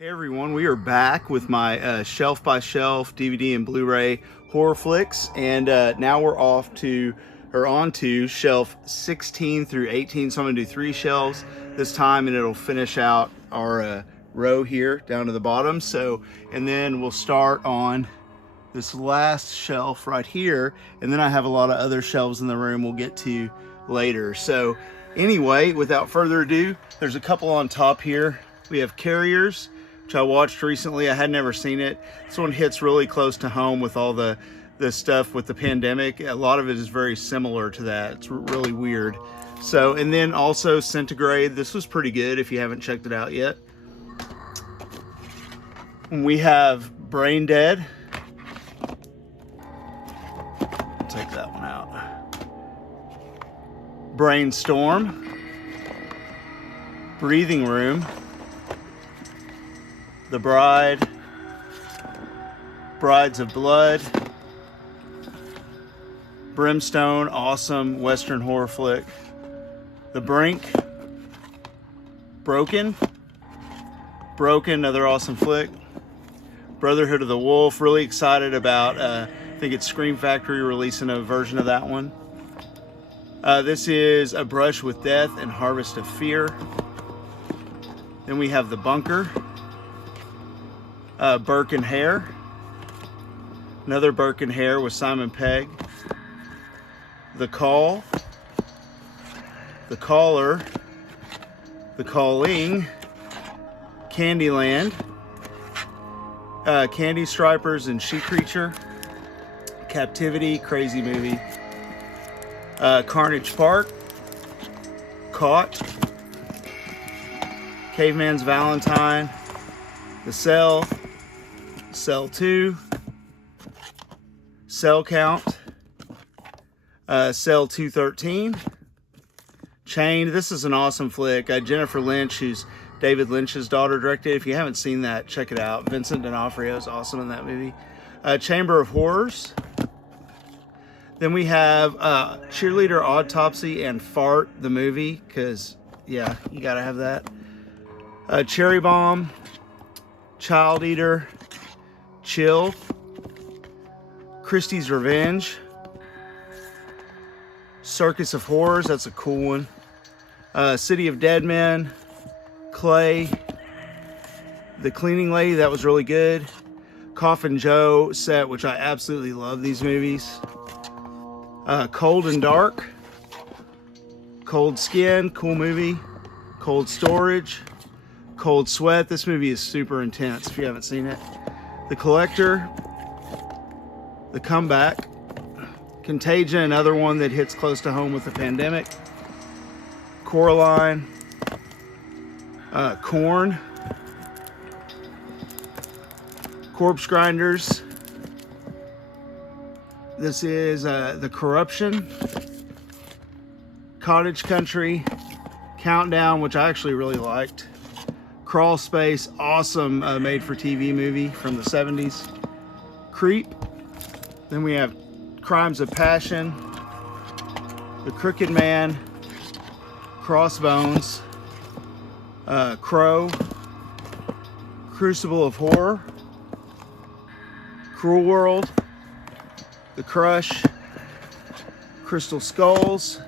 Hey everyone, we are back with my shelf by shelf DVD and Blu-ray horror flicks, and now we're on to shelf 16 through 18. So I'm gonna do 3 shelves this time, and it'll finish out our row here down to the bottom. And then we'll start on this last shelf right here, and then I have a lot of other shelves in the room we'll get to later. So anyway, without further ado, there's a couple on top here. We have Carriers, which I watched recently. I had never seen it. This one hits really close to home with all the stuff with the pandemic. A lot of it is very similar to that. It's really weird. So, and then also Centigrade. This was pretty good if you haven't checked it out yet. And we have Brain Dead. Take that one out. Brainstorm. Breathing Room. The Bride, Brides of Blood, Brimstone, awesome Western horror flick, The Brink, Broken, another awesome flick, Brotherhood of the Wolf, really excited about, I think it's Scream Factory releasing a version of that one. This is A Brush with Death and Harvest of Fear. Then we have The Bunker. Burke and Hare, another Burke and Hare with Simon Pegg. The Call, The Caller, The Calling, Candyland, Candy Stripers and She Creature, Captivity, crazy movie, Carnage Park, Caught, Caveman's Valentine, The Cell, Cell 2, Cell Count, Cell 213, Chained. This is an awesome flick. Jennifer Lynch, who's David Lynch's daughter, directed. If you haven't seen that, check it out. Vincent D'Onofrio is awesome in that movie. Chamber of Horrors. Then we have Cheerleader Autopsy and Fart, the movie, because, yeah, you gotta have that. Cherry Bomb, Child Eater, Chill, Christie's Revenge, Circus of Horrors, that's a cool one. City of Dead Men, Clay, The Cleaning Lady, that was really good. Coffin Joe set, which I absolutely love these movies. Cold and Dark, Cold Skin, cool movie. Cold Storage, Cold Sweat. This movie is super intense if you haven't seen it. The Collector, The Comeback, Contagion, another one that hits close to home with the pandemic. Coraline, Corn, Corpse Grinders. This is The Corruption, Cottage Country, Countdown, which I actually really liked. Crawl Space, awesome made-for-TV movie from the 70s. Creep. Then we have Crimes of Passion, The Crooked Man, Crossbones, Crow, Crucible of Horror, Cruel World, The Crush, Crystal Skulls.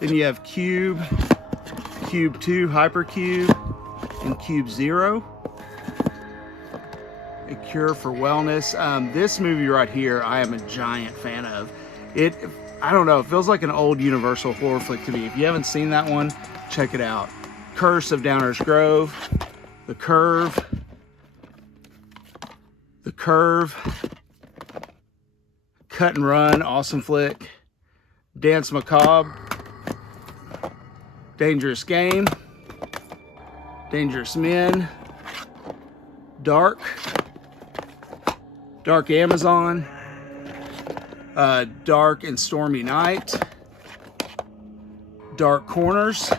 Then you have Cube, Cube 2, Hypercube, and Cube 0. A Cure for Wellness. This movie right here, I am a giant fan of. I don't know, it feels like an old Universal horror flick to me. If you haven't seen that one, check it out. Curse of Downers Grove, The Curve, Cut and Run, awesome flick. Dance Macabre, Dangerous Game, Dangerous Men, Dark Amazon, Dark and Stormy Night, Dark Corners,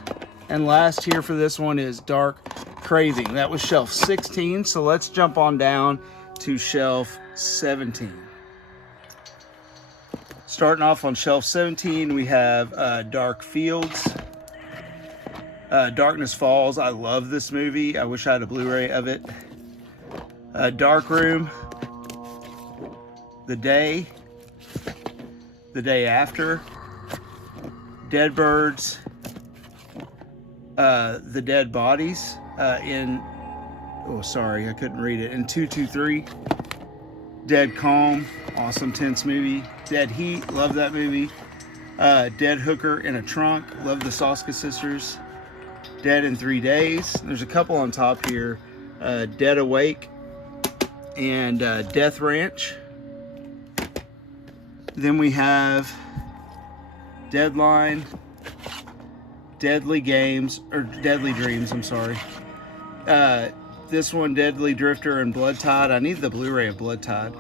and last here for this one is Dark Craving. That was shelf 16, so let's jump on down to shelf 17. Starting off on shelf 17, we have Dark Fields, Darkness Falls. I love this movie. I wish I had a Blu-ray of it. Dark Room. The Day After. Dead Birds. The Dead Bodies. Oh, sorry, I couldn't read it. In 223. Dead Calm. Awesome, tense movie. Dead Heat. Love that movie. Dead Hooker in a Trunk. Love the Soska Sisters. Dead in 3 Days. There's a couple on top here. Dead Awake and Death Ranch. Then we have Deadline, Deadly Games, or Deadly Dreams, I'm sorry. This one, Deadly Drifter and Blood Tide. I need the Blu-ray of Blood Tide.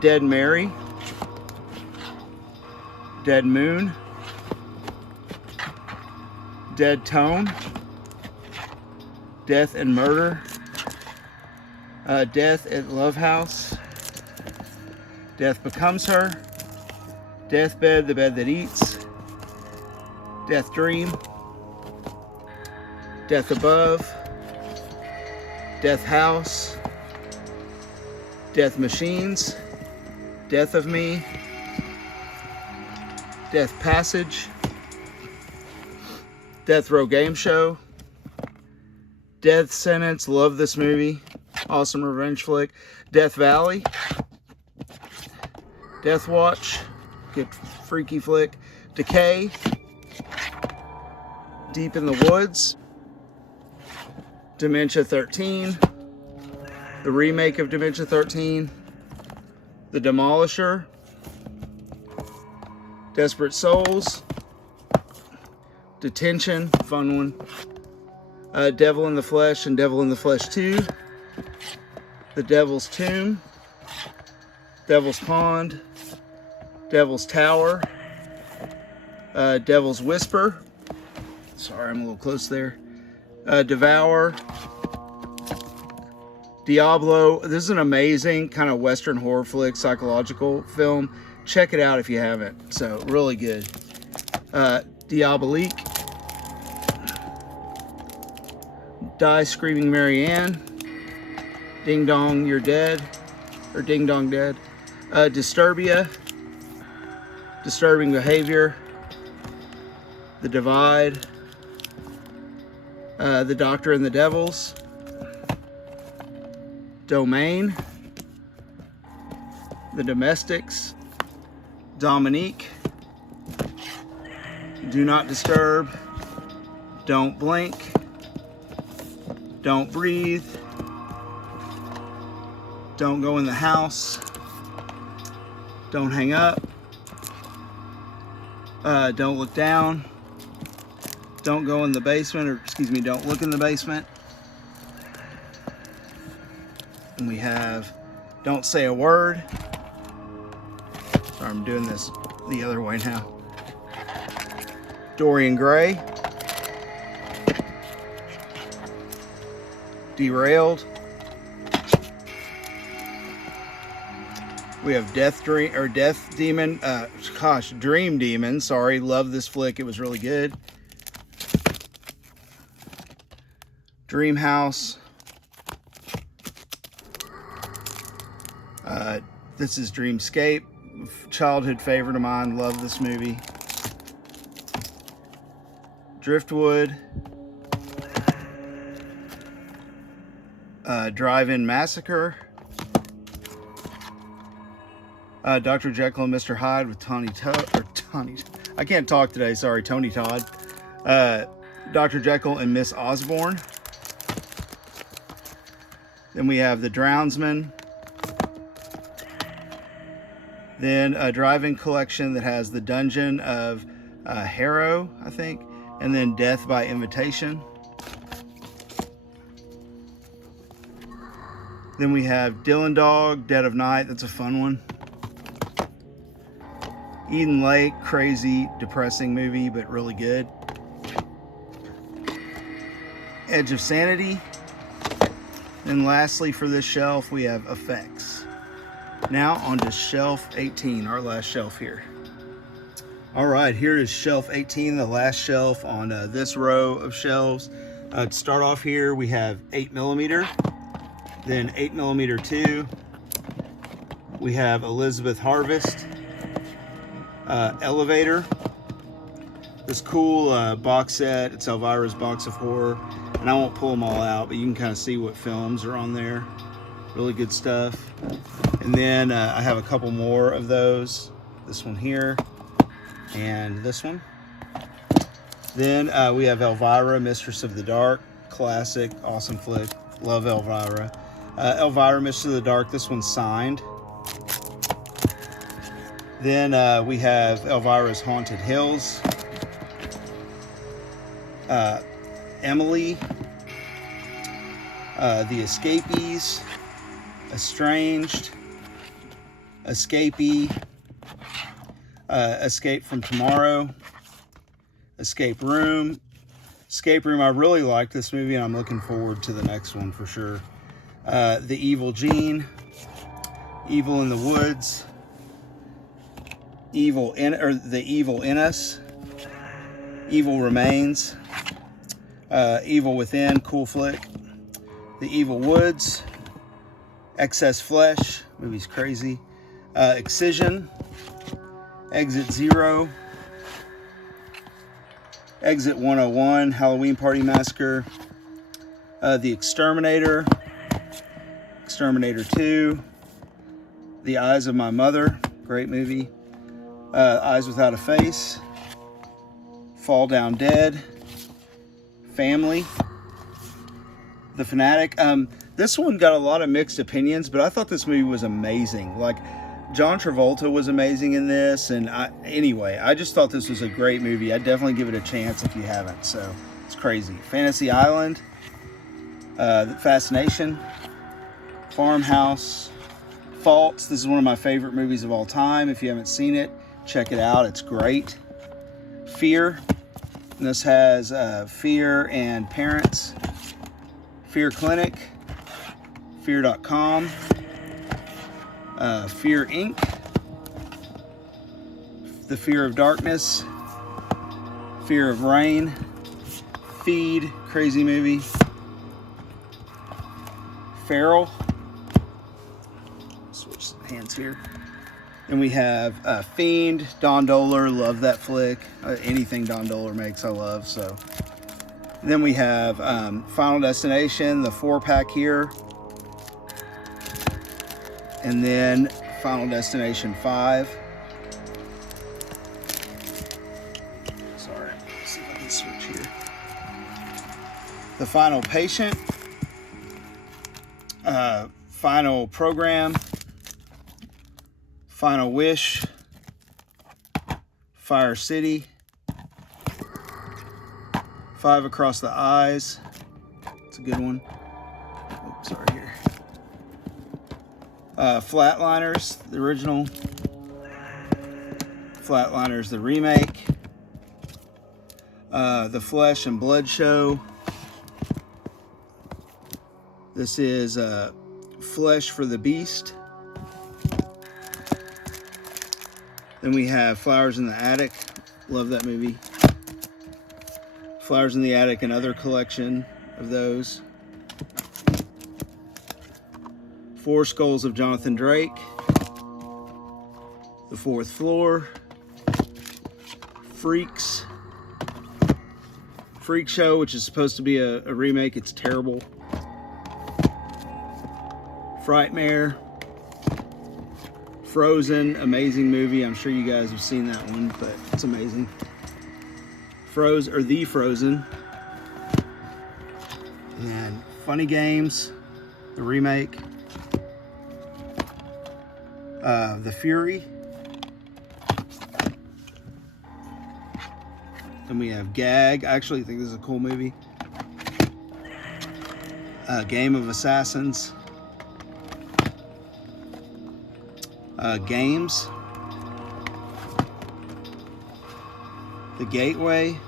Dead Mary, Dead Moon, Dead Tone, Death and Murder, Death at Love House, Death Becomes Her, Deathbed, The Bed That Eats, Death Dream, Death Above, Death House, Death Machines, Death of Me, Death Passage, Death Row Game Show, Death Sentence, love this movie, awesome revenge flick, Death Valley, Death Watch, good freaky flick, Decay, Deep in the Woods, Dementia 13, the remake of Dementia 13, The Demolisher, Desperate Souls, Detention, fun one, Devil in the Flesh and Devil in the Flesh 2, The Devil's Tomb, Devil's Pond, Devil's Tower, Devil's Whisper, sorry I'm a little close there, Devour, Diablo. This is an amazing kind of Western horror flick, psychological film. Check it out if you haven't. So, really good. Diabolique. Die Screaming Marianne. Ding Dong, You're Dead. Or Ding Dong Dead. Disturbia. Disturbing Behavior. The Divide. The Doctor and the Devils. Domain. The Domestics. Dominique. Do Not Disturb. Don't Blink. Don't Breathe. Don't Go in the House. Don't Hang Up. Don't Look Down. Don't Go in the Basement, or excuse me, Don't Look in the Basement. And we have Don't Say a Word. Sorry, I'm doing this the other way now. Dorian Gray. Derailed. We have Dream Demon. Sorry, love this flick. It was really good. Dream House. This is Dreamscape. Childhood favorite of mine. Love this movie. Driftwood. Drive-In Massacre. Dr. Jekyll and Mr. Hyde with Tony I can't talk today, sorry, Tony Todd. Dr. Jekyll and Miss Osborne. Then we have The Drownsman. Then a drive-in collection that has The Dungeon of Harrow, I think. And then Death by Invitation. Then we have Dylan Dog, Dead of Night. That's a fun one. Eden Lake, crazy, depressing movie, but really good. Edge of Sanity. And lastly for this shelf, we have Effects. Now on to shelf 18, our last shelf here. All right, here is shelf 18, the last shelf on this row of shelves. To start off here, we have 8mm, then 8mm 2. We have Elizabeth Harvest, Elevator, this cool box set. It's Elvira's Box of Horror, and I won't pull them all out, but you can kind of see what films are on there. Really good stuff. And then I have a couple more of those. This one here, and this one. Then we have Elvira, Mistress of the Dark, classic, awesome flick. Love Elvira. Elvira, Mistress of the Dark, this one's signed. Then we have Elvira's Haunted Hills, Emily, The Escapees, Estranged, Escapee, Escape from Tomorrow, Escape Room. Escape Room, I really like this movie, and I'm looking forward to the next one for sure. The Evil Gene, Evil in the Woods, The Evil in Us, Evil Remains, Evil Within, cool flick. The Evil Woods, Excess Flesh, movie's crazy. Excision, Exit 0, Exit 101, Halloween Party Massacre, The Exterminator, Exterminator 2, The Eyes of My Mother, great movie. Eyes Without a Face, Fall Down Dead, Family, The Fanatic. This one got a lot of mixed opinions, but I thought this movie was amazing. Like, John Travolta was amazing in this, and anyway, I just thought this was a great movie. I'd definitely give it a chance if you haven't, so it's crazy. Fantasy Island, Fascination, Farmhouse, Faults. This is one of my favorite movies of all time. If you haven't seen it, check it out. It's great. Fear. And this has Fear and Parents, Fear Clinic, Fear.com, Fear Inc., The Fear of Darkness, Fear of Rain, Feed, crazy movie, Feral, switch hands here, and we have Fiend, Don Dohler, love that flick, anything Don Dohler makes I love, so. And then we have Final Destination, the 4-pack here, and then Final Destination 5. Sorry, let's see if I can switch here. The Final Patient, Final Program, Final Wish, Fire City, 5 Across the Eyes. It's a good one. Oops, sorry here. Flatliners, the original. Flatliners, the remake. The Flesh and Blood Show. This is Flesh for the Beast. Then we have Flowers in the Attic. Love that movie. Flowers in the Attic, another collection of those. 4 Skulls of Jonathan Drake. The Fourth Floor. Freaks. Freak Show, which is supposed to be a remake. It's terrible. Frightmare. Frozen, amazing movie. I'm sure you guys have seen that one, but it's amazing. The Frozen. And Funny Games, the remake. The Fury. Then we have Gag. I actually think this is a cool movie. Game of Assassins. Games. The Gateway.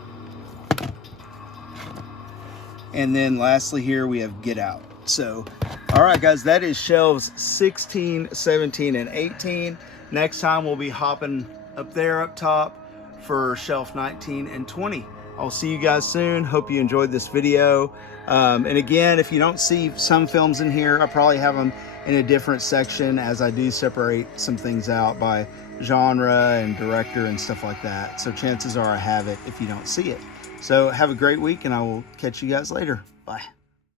And then lastly here we have Get Out. So, all right guys, that is shelves 16, 17, and 18. Next time we'll be hopping up there up top for shelf 19 and 20. I'll see you guys soon. Hope you enjoyed this video. And again, if you don't see some films in here, I probably have them in a different section, as I do separate some things out by genre and director and stuff like that. So chances are I have it if you don't see it. So have a great week, and I will catch you guys later. Bye.